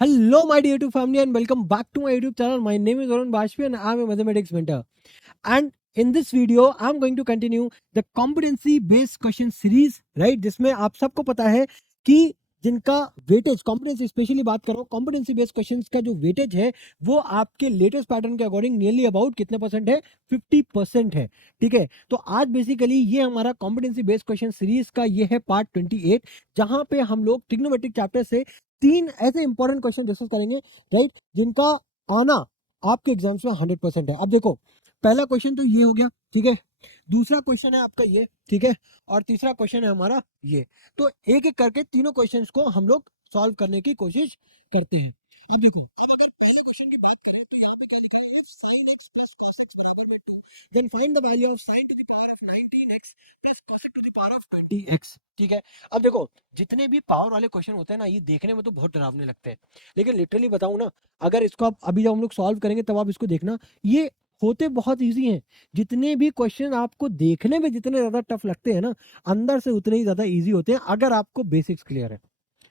Hello, my dear YouTube family, and welcome back to my YouTube channel. My name is Arun Bashpi, and I'm a mathematics mentor. And in this video, I'm going to continue the competency-based question series, right? जिसमें आप सबको पता है कि जिनका weightage competency specially बात कर रहा हूँ कॉम्पिटेंसी बेस्ड क्वेश्चंस का जो वेटेज है वो आपके लेटेस्ट पैटर्न के अकॉर्डिंग नियरली अबाउट कितने परसेंट है 50% है। ठीक है, तो आज बेसिकली ये हमारा कॉम्पिटेंसी बेस्ड क्वेश्चन सीरीज का ये है पार्ट 28 जहां पे हम लोग ट्रिग्नोमेट्रिक चैप्टर से 3 ऐसे इंपॉर्टेंट क्वेश्चन डिस्कस करेंगे, राइट, जिनका आना आपके एग्जाम्स में 100% है। अब देखो, पहला क्वेश्चन तो ये हो गया, ठीक है, दूसरा क्वेश्चन है आपका ये, ठीक है, और तीसरा क्वेश्चन है हमारा ये। तो एक एक करके तीनों क्वेश्चंस को हम लोग सॉल्व करने की कोशिश करते हैं। अब देखो, अब अगर पहले क्वेश्चन की बात करें तो यहाँ पे क्या लिखा है, sin x plus cos x बराबर में 2, then find the value of sin to the power of 19x plus cos to the power of 20x। ठीक है, अब देखो, जितने भी पावर वाले क्वेश्चन होते हैं ना, ये देखने में तो बहुत डरावने लगते हैं, लेकिन लिटरली बताऊं ना, अगर इसको आप अभी जब हम लोग सॉल्व करेंगे तब आप इसको देखना, ये होते बहुत इजी हैं। जितने भी क्वेश्चन आपको देखने में जितने ज्यादा टफ लगते हैं ना, अंदर से उतने ही ज्यादा इजी होते हैं अगर आपको बेसिक्स क्लियर है।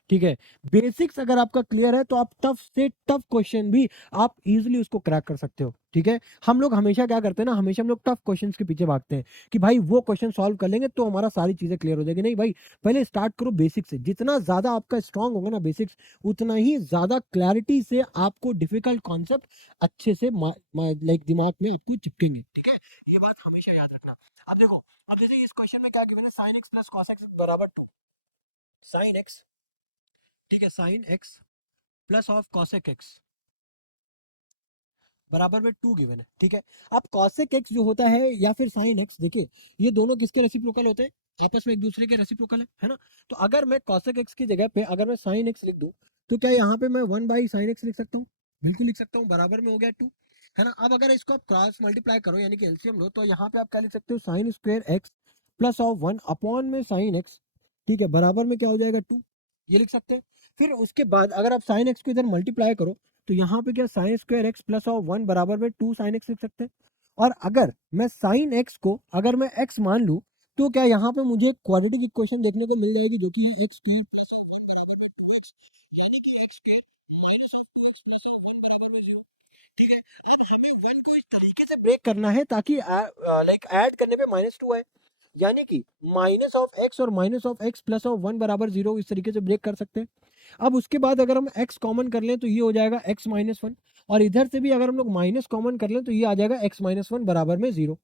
ठीक है, बेसिक्स अगर आपका क्लियर है तो आप टफ से टफ क्वेश्चन भी आप इजीली उसको क्रैक कर सकते हो। ठीक है, हम लोग हमेशा क्या करते हैं ना, हमेशा हम लोग टफ क्वेश्चंस के पीछे भागते हैं कि भाई वो क्वेश्चन सॉल्व कर लेंगे तो हमारा सारी चीजें क्लियर हो जाएगी। नहीं भाई, पहले स्टार्ट करो बेसिक्स से। जितना ज्यादा आपका स्ट्रांग होगा ना बेसिक्स, उतना ही ज्यादा क्लैरिटी से आपको डिफिकल्ट कॉन्सेप्ट अच्छे से लाइक दिमाग में आपको चिपकेंगे। ठीक है, ये बात हमेशा याद रखना। अब देखो, अब जैसे इस क्वेश्चन में क्या गिवन है, sin x plus cos x बराबर 2, sin x, ठीक है, sine x plus of cosec x बराबर में 2 गिवन है। ठीक है, अब कॉसेक एक्स जो होता है या फिर साइन एक्स, देखिए ये दोनों किसके रेसिप्रोकल होते हैं, आपस में एक दूसरे के रेसिप्रोकल है ना। तो अगर मैं कॉसेक एक्स की जगह पे अगर मैं साइन एक्स लिख दूं तो क्या यहाँ पे मैं 1/sin x लिख सकता हूँ? बिल्कुल लिख सकता हूँ, बराबर में हो गया 2, है ना। अब अगर इसको आप क्रॉस मल्टीप्लाई करो यानी कि एलसीएम लो तो यहाँ पे आप क्या लिख सकते हो, sine square x plus of 1 upon में साइन एक्स, ठीक है, बराबर में क्या हो जाएगा 2, ये लिख सकते हैं। फिर उसके बाद अगर आप साइन एक्स को इधर मल्टीप्लाई करो तो यहाँ पे क्या sine square x plus of 1 बराबर में 2 साइन एक्स लिख सकते हैं। और अगर मैं साइन एक्स को अगर मैं एक्स मान लूँ तो क्या यहाँ पे मुझे क्वाड्रेटिक इक्वेशन देखने को मिल जाएगी जो कि एक्स स्क्वायर प्लस ऑफ 1 बराबर में 2x, यानी कि x square minus of 2x plus of 1 बराबर में 0। ठीक है, अब हमें 1 को इस तरीके से ब्रेक करना है ताकि लाइक ऐड करने पे -2 आए, यानी कि माइनस ऑफ एक्स और minus of x plus of 1 बराबर 0, इस तरीके से ब्रेक कर सकते हैं। अब उसके बाद अगर हम x कॉमन कर लें तो ये हो जाएगा x-1, और इधर से भी अगर हम लोग माइनस कॉमन कर लें तो ये आ जाएगा x-1 बराबर में 0।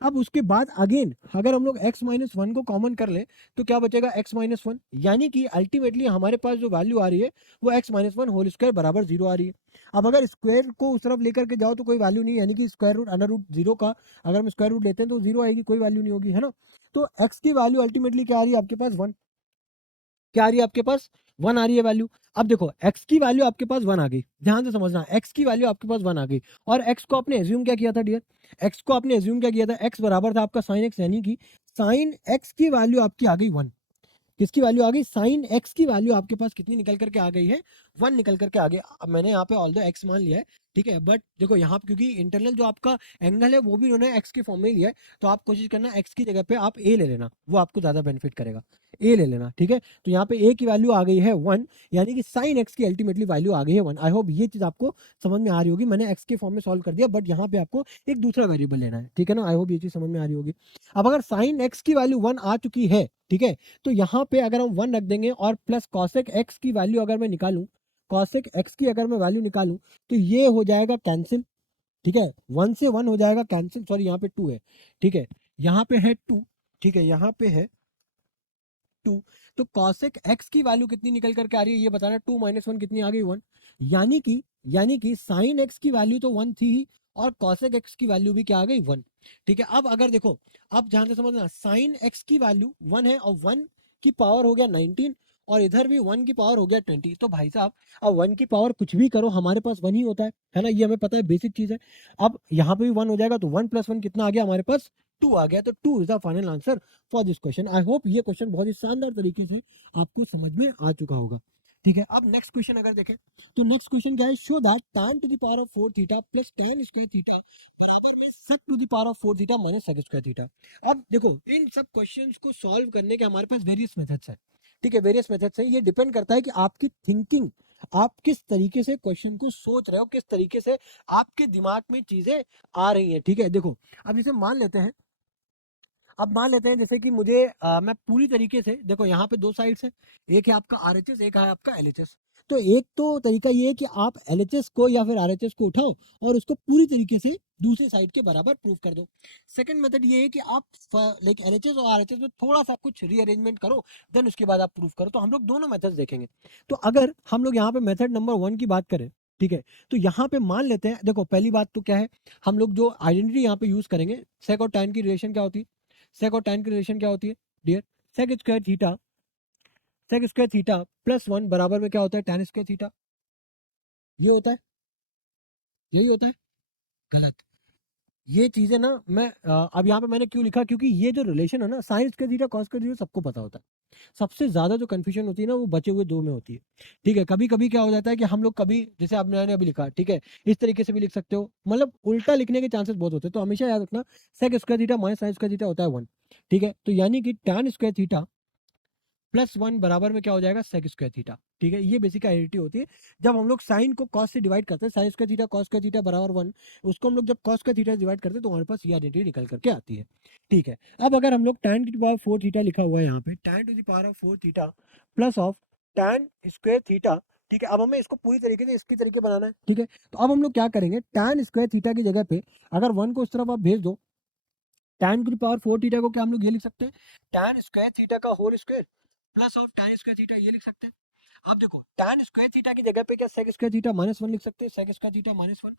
अब उसके बाद अगेन अगर हम लोग x-1 को कॉमन कर लें तो क्या बचेगा x-1, यानी कि अल्टीमेटली हमारे पास जो वैल्यू आ रही है वो x-1 होल स्क्वायर बराबर 0 आ रही है। अब अगर स्क्वायर को उस तरफ लेकर के जाओ तो कोई वैल्यू नहीं, यानी कि स्क्वायर रूट अंडर रूट 0 का अगर हम स्क्वायर रूट लेते हैं तो 0 आएगी, कोई वैल्यू नहीं होगी, है ना। तो x की वैल्यू अल्टीमेटली क्या आ रही है आपके पास 1, क्या आ रही है आपके पास 1 आ रही है वैल्यू। अब देखो x की वैल्यू आपके पास 1 आ गई, ध्यान से समझना, x की वैल्यू आपके पास 1 आ गई, और x को आपने एज्यूम क्या किया था डियर, x को आपने एज्यूम क्या किया था, x बराबर था आपका sin x, यानी कि sin x की वैल्यू आपकी आ गई 1। किसकी वैल्यू आ गई, साइन एक्स की वैल्यू आपके पास कितनी निकल करके आ गई है, 1 निकल करके आ गई। अब मैंने यहाँ पे ऑल दो एक्स मान लिया है, ठीक है, बट देखो यहाँ क्योंकि इंटरनल जो आपका एंगल है वो भी उन्होंने एक्स के फॉर्म में लिया है, तो आप कोशिश करना एक्स की जगह पे आप ए ले लेना, वो आपको ज्यादा बेनिफिट करेगा, ए ले लेना। ठीक है, तो यहाँ पे ए की वैल्यू आ गई है 1, यानी कि साइन एक्स की अल्टीमेटली वैल्यू आ गई है 1। आई होप ये चीज आपको समझ में आ रही होगी, मैंने एक्स के फॉर्म में सॉल्व कर दिया बट यहाँ पे आपको एक दूसरा वेरिएबल लेना है, ठीक है ना। आई होप ये चीज समझ में आ रही होगी। अब अगर साइन एक्स की वैल्यू 1 आ चुकी है, ठीक है, तो यहाँ पे अगर हम 1 रख देंगे और प्लस कॉसेक एक्स की वैल्यू अगर मैं निकालूं, कॉसेक एक्स की अगर मैं वैल्यू निकालूं तो ये हो जाएगा कैंसिल। ठीक है, 1 से 1 हो जाएगा कैंसिल, सॉरी यहाँ पे 2 है, ठीक है, यहाँ पे है 2, ठीक है, यहाँ पे है 2। तो कॉसेक एक्स की वैल्यू कितनी निकल करके आ रही है ये बताना, 2 - 1 कितनी आ गई 1, यानी कि साइन एक्स की वैल्यू तो 1 थी ही और कॉसेक एक्स की वैल्यू भी क्या आ गई 1। ठीक है, अब अगर देखो, अब ध्यान से समझना, साइन एक्स की वैल्यू 1 है और 1 की पावर हो गया 19 और इधर भी 1 की पावर हो गया 20। तो भाई साहब, अब 1 की पावर कुछ भी करो हमारे पास 1 ही होता है ना, ये हमें पता है, बेसिक चीज है। अब यहाँ पे भी 1 हो जाएगा तो 1 + 1 कितना आ गया हमारे पास, 2 आ गया। तो 2 is the final answer for this question. I hope ये क्वेश्चन बहुत ही शानदार तरीके से आपको समझ में आ चुका होगा। ठीक है, अब नेक्स्ट क्वेश्चन अगर देखें तो नेक्स्ट क्वेश्चन क्या है, show that tan to the power of 4 theta plus tan square theta बराबर में sec to the power of 4 theta minus sec square theta. अब देखो, इन सब क्वेश्चंस को सॉल्व करने के हमारे पास वेरियस मेथड्स है, ठीक है, वेरियस मेथड्स है, ये डिपेंड करता है कि आपकी थिंकिंग आप किस तरीके से क्वेश्चन को सोच रहे हो, किस तरीके से आपके दिमाग में चीजें आ रही हैं। ठीक है, देखो अब जैसे मान लेते हैं, अब मान लेते हैं जैसे कि मुझे मैं पूरी तरीके से, देखो यहाँ पे दो साइड्स है, एक है आपका आरएचएस, एक है आपका एलएचएस। तो एक तो तरीका ये है कि आप एलएचएस को या फिर आरएचएस को उठाओ और उसको पूरी तरीके से दूसरी साइड के बराबर प्रूव कर दो। सेकंड मेथड ये है कि आप लाइक एलएचएस और आरएचएस में थोड़ा सा कुछ रीअरेंजमेंट करो, देन उसके बाद आप प्रूव करो। तो हम लोग दोनों मेथड्स देखेंगे। तो अगर हम लोग यहाँ पे मेथड नंबर 1 की बात करें, ठीक है, तो यहाँ पे मान लेते हैं, देखो पहली बात तो क्या है, हम लोग जो आइडेंटिटी यहाँ पे यूज करेंगे, सेक और टैन की रिलेशन क्या होती है, सेक और टैन की रिलेशन क्या होती है dear, sec square theta, sec square theta plus 1 बराबर में क्या होता है, टैन स्क्वायर थीटा। ये होता है, यही होता है। गलत। ये चीजें ना मैं अब यहाँ पे मैंने क्यों लिखा, क्योंकि ये जो रिलेशन है ना, sign square theta cos square theta सबको पता होता है। सबसे ज्यादा जो कंफ्यूजन होती है ना, वो बचे हुए दो में होती है। ठीक है, कभी कभी क्या हो जाता है कि हम लोग कभी, जैसे अब मैंने अभी लिखा, ठीक है, इस तरीके से भी लिख सकते हो, मतलब उल्टा लिखने के चांसेस बहुत होते हैं। तो हमेशा याद रखना, sec square theta minus sine square theta होता है 1। ठीक है, तो यानी कि टैन स्क्वायर थीटा प्लस 1 बराबर में क्या हो जाएगा, सेक स्क्वायर थीटा। ठीक है, ये बेसिक आइडेंटिटी होती है। जब हम लोग साइन को कॉस से डिवाइड करते हैं, sign square theta cos square theta बराबर 1, उसको हम लोग जब कॉस स्क्वायर थीटा डिवाइड करते हैं तो हमारे पास ये आइडेंटिटी निकल करके आती है। ठीक है, अब अगर हम लोग tan to the power 4 theta लिखा हुआ है यहाँ पे, tan to the power of 4 theta plus of tan square theta. ठीक है, अब हमें इसको पूरी तरीके से इसकी तरीके बनाना है। ठीक है, तो अब हम लोग क्या करेंगे, tan स्क्वायर थीटा की जगह पे अगर 1 को इस तरफ आप भेज दो, tan to the power 4 theta को क्या हम लोग ये लिख सकते हैं, tan स्क्वायर थीटा का whole square plus of tan square theta, ये लिख सकते हैं। अब देखो tan स्क्वायर थीटा की जगह पे क्या sec स्क्वायर थीटा माइनस 1 लिख सकते हैं, sec स्क्वायर थीटा माइनस 1।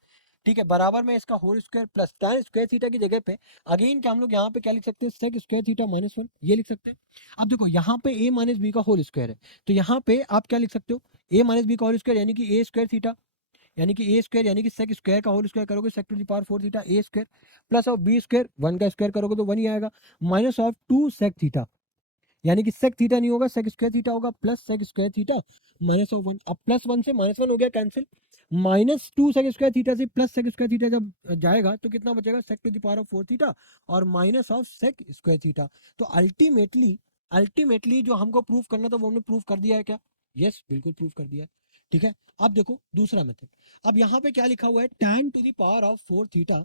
ठीक है, बराबर में इसका whole square plus tan square theta की जगह पे अगेन क्या हम लोग यहाँ पे क्या लिख सकते हैं, sec स्क्वायर थीटा माइनस 1, ये लिख सकते हैं। अब देखो यहाँ पे a माइनस बी का होल स्क्वायर है, तो यहाँ पे आप क्या लिख सकते हो, a माइनस बी का होल स्क्वायर यानी कि a स्क्वायर थीटा, यानी कि ए स्क्वायर यानी कि सेक स्क्वायर का होल स्क्वायर करोगे, sec to the power 4 theta A square plus of B square, 1 का स्क्वायर करोगे तो 1 ही आएगा, माइनस ऑफ 2 सेक थीटा, यानी कि सेक थीटा नहीं होगा, सेक स्क्वायर थीटा होगा, plus sec square theta minus of 1। अब प्लस 1 से माइनस 1 हो गया cancel, minus 2 sec square theta से प्लस सेक स्क्वायर थीटा जब जाएगा तो कितना बचेगा, sec to the power of 4 theta और minus of sec square theta. तो अल्टीमेटली, अल्टीमेटली जो हमको प्रूफ करना था वो हमने प्रूफ कर दिया है क्या, यस बिल्कुल प्रूफ कर दिया है। ठीक है, अब देखो दूसरा मेथड, अब यहाँ पे क्या लिखा हुआ है, tan to the power of 4 theta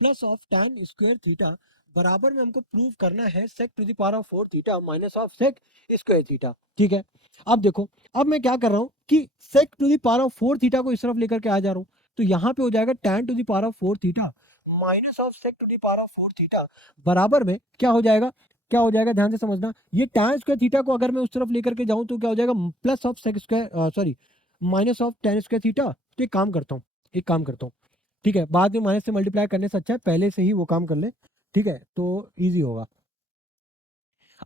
plus of tan square theta बराबर में हमको प्रूव करना है sec to the power of 4 theta minus of sec square theta. ठीक है, अब देखो, अब मैं क्या कर रहा हूँ कि sec to the power of 4 theta को इस तरफ लेकर के आ जा रहा हूँ, तो यहाँ पे हो जाएगा tan to the power of 4 theta minus of sec to the power of 4 theta बराबर में क्या हो जाएगा, क्या हो जाएगा, ध्यान से समझना, ये tan स्क्वायर थीटा को अगर मैं उस तरफ लेकर के जाऊं तो क्या हो जाएगा, plus of sec square, sorry minus of tan square theta. तो एक काम करता हूँ, एक काम करता हूँ, ठीक है, बाद में माइनस से मल्टीप्लाई करने से अच्छा है पहले से ही वो काम कर ले। ठीक है, तो इजी होगा।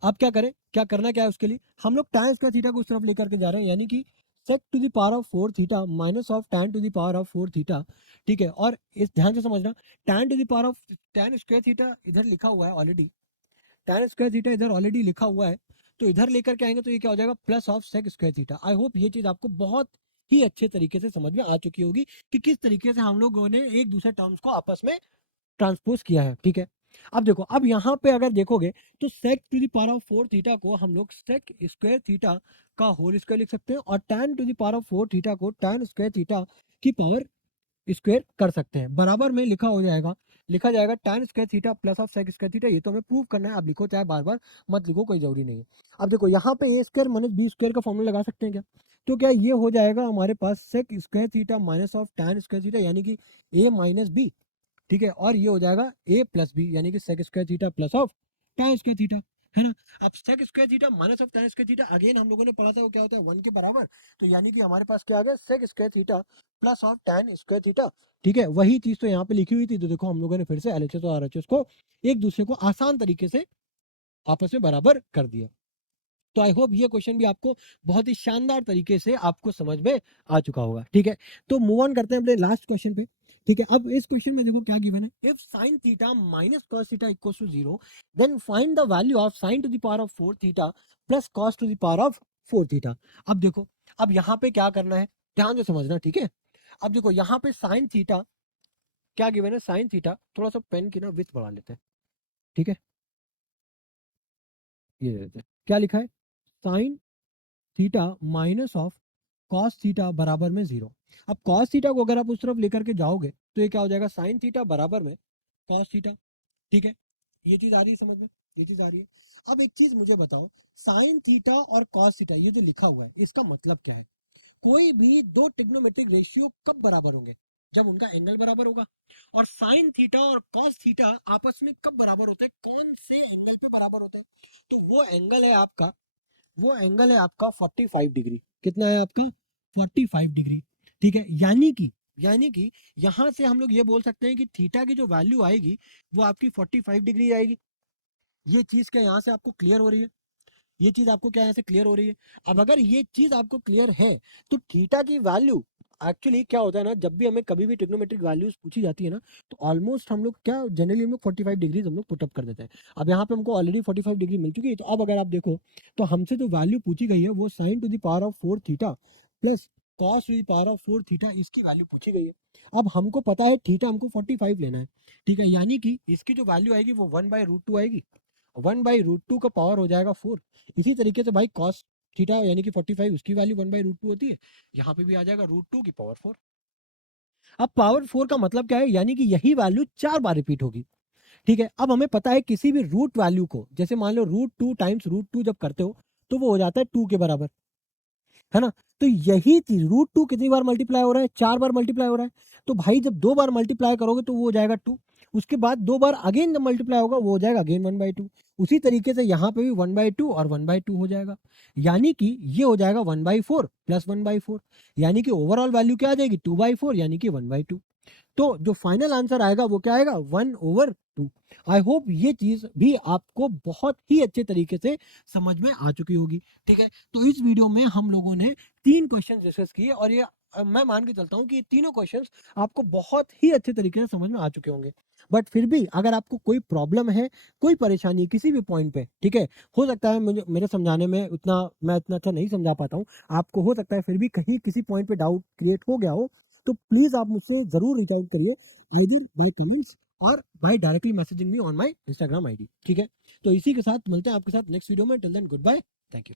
अब क्या करें, क्या करना क्या है उसके लिए, हम लोग tan स्क्वायर थीटा को उस तरफ लेकर के जा रहे हैं, यानी कि sec to the power of 4 theta minus of tan to the power of 4 theta. ठीक है, और इस ध्यान से समझना, tan to the power of tan square theta इधर लिखा हुआ है ऑलरेडी, tan स्क्वायर थीटा इधर ऑलरेडी लिखा हुआ है, तो इधर लेकर के आएंगे तो ये क्या हो जाएगा, plus of sec square theta. I hope ये चीज आपको बहुत ही अच्छे तरीके से समझ में आ चुकी होगी कि किस तरीके से हम लोगों ने एक दूसरे टर्म्स को आपस में ट्रांसपोज किया है। ठीक है, अब देखो, अब यहाँ पे अगर देखोगे तो sec to the power of 4 theta को हम लोग sec स्क्वायर थीटा का होल स्क्वायर लिख सकते हैं और tan to the power of 4 theta को tan स्क्वायर थीटा की पावर स्क्वायर कर सकते हैं, बराबर में लिखा हो जाएगा, लिखा जाएगा tan square theta plus of sec square theta. ये तो हमें प्रूव करना है, आप लिखो चाहे बार बार मत लिखो, कोई जरूरी नहीं है। अब देखो यहाँ पे ए स्क्वायर माइनस बी स्क्वायर का फॉर्मूला लगा सकते हैं क्या, तो क्या ये हो जाएगा हमारे पास sec square theta minus of tan square theta, यानी कि a माइनस बी। ठीक है, और ये हो जाएगा a प्लस बी, यानी कि sec square theta plus of tan square theta, है ना। अब sec square theta minus of tan square theta again हम लोगों ने पढ़ा था वो क्या होता है, 1 के बराबर, तो यानी कि हमारे पास क्या आ गया, sec square theta plus of tan square theta. ठीक है, वही चीज तो यहाँ पे लिखी हुई थी, तो देखो हम लोगों ने फिर से एलएचएस और आरएचएस को एक दूसरे को आसान तरीके से आपस में बराबर कर दिया। तो आई होप ये क्वेश्चन भी आपको बहुत ही शानदार तरीके से आपको समझ में आ चुका होगा। ठीक है, तो मूव ऑन करते हैं अपने लास्ट क्वेश्चन पे। ठीक है, अब इस क्वेश्चन में देखो क्या गिवन है, if sin theta minus cos theta equals to 0 then find the value of sin to the power of 4 theta plus cos to the power of 4 theta. अब देखो, अब यहाँ पे क्या करना है, ध्यान से समझना। ठीक है, अब देखो यहाँ पे sin थीटा क्या गिवन है, sin थीटा, थोड़ा सा पेन की ना विड्थ बढ़ा लेते हैं। ठीक है, ये दे देते हैं। क्या लिखा है, sin theta minus of cos theta बराबर में 0। अब कॉस थीटा को अगर आप उस तरफ लेकर के जाओगे तो ये क्या हो जाएगा, साइन थीटा बराबर में कॉस थीटा। ठीक है, ये चीज आ रही है समझ में, ये चीज आ रही है। अब एक चीज मुझे बताओ, साइन थीटा और कॉस थीटा ये जो लिखा हुआ है इसका मतलब क्या है? कोई भी दो ट्रिग्नोमेट्रिक रेशियो कब बराबर होंगे? जब उनका एंगल बराबर होगा। और साइन थीटा और कॉस थीटा आपस में कब बराबर होते हैं? कौन से एंगल पे बराबर होते हैं? तो वो एंगल है आपका, वो एंगल है आपका 45 डिग्री। कितना है आपका? 45 डिग्री। ठीक है, यानी कि यहां से हम लोग ये बोल सकते हैं कि थीटा की जो वैल्यू आएगी वो आपकी 45 डिग्री आएगी। ये चीज क्या यहाँ से आपको क्लियर हो रही है? ये चीज आपको क्या यहाँ से क्लियर हो रही है? अब अगर ये चीज आपको क्लियर है तो थीटा की वैल्यू एक्चुअली क्या होता है ना, जब भी हमें कभी भी ट्रिग्नोमेट्रिक वैल्यूज पूछी जाती है ना, तो ऑलमोस्ट हम लोग क्या जनरली हम लोग 45 डिग्रीज हम लोग पुटअप कर देते हैं। अब यहाँ पे हमको ऑलरेडी 45 डिग्री मिल चुकी है, तो अब अगर आप देखो तो हमसे जो वैल्यू पूछी गई है वो sign to the power of 4 theta plus cos two the power of 4 theta, इसकी वैल्यू पूछी गई है। अब हमको पता है थीटा हमको 45 लेना है। ठीक है, यानी कि इसकी जो वैल्यू आएगी वो 1/√2 आएगी। 1/√2 का पावर हो जाएगा 4। इसी तरीके से भाई कॉस थीटा यानी कि 45 उसकी वैल्यू 1/√2 होती है, यहाँ पे भी आ जाएगा √2 की पावर 4। अब पावर 4 का मतलब क्या है? यानी कि यही वैल्यू 4 बार रिपीट होगी। ठीक है, अब हमें पता है किसी भी रूट वैल्यू को, जैसे मान लो √2 टाइम्स √2 जब करते हो तो वो हो जाता है 2 के बराबर, है ना? तो यही चीज √2 कितनी बार मल्टीप्लाई हो रहा है? 4 बार मल्टीप्लाई हो रहा है। तो भाई जब 2 बार मल्टीप्लाई करोगे तो वो हो जाएगा 2। उसके बाद 2 बार अगेन जब मल्टीप्लाई होगा वो हो जाएगा अगेन 1/2। उसी तरीके से यहाँ पे भी 1/2 और 1/2 हो जाएगा। यानी कि ये हो जाएगा 1/4 प्लस 1/4, यानी कि ओवरऑल वैल्यू क्या आ जाएगी? 2/4 यानी कि 1/2। तो जो फाइनल आंसर आएगा वो क्या आएगा? 1/2। आई होप ये चीज भी आपको बहुत ही अच्छे तरीके से समझ में आ चुकी होगी। ठीक है, तो इस वीडियो में हम लोगों ने 3 क्वेश्चन डिस्कस किए और ये मैं मान के चलता हूँ कि ये तीनों क्वेश्चंस आपको बहुत ही अच्छे तरीके से समझ में आ चुके होंगे। बट फिर भी अगर आपको कोई प्रॉब्लम है, कोई परेशानी है किसी भी पॉइंट पे, ठीक है, हो सकता है मुझे मेरे समझाने में मैं इतना अच्छा नहीं समझा पाता हूँ, आपको हो सकता है फिर भी कहीं किसी पॉइंट पे डाउट क्रिएट हो गया हो, तो प्लीज आप मुझसे जरूर रीच आउट करिए, either by कमेंट्स और by directly messaging me on my Instagram ID. ठीक है, तो इसी के साथ मिलते हैं आपके साथ नेक्स्ट वीडियो में। Till then good bye, thank you.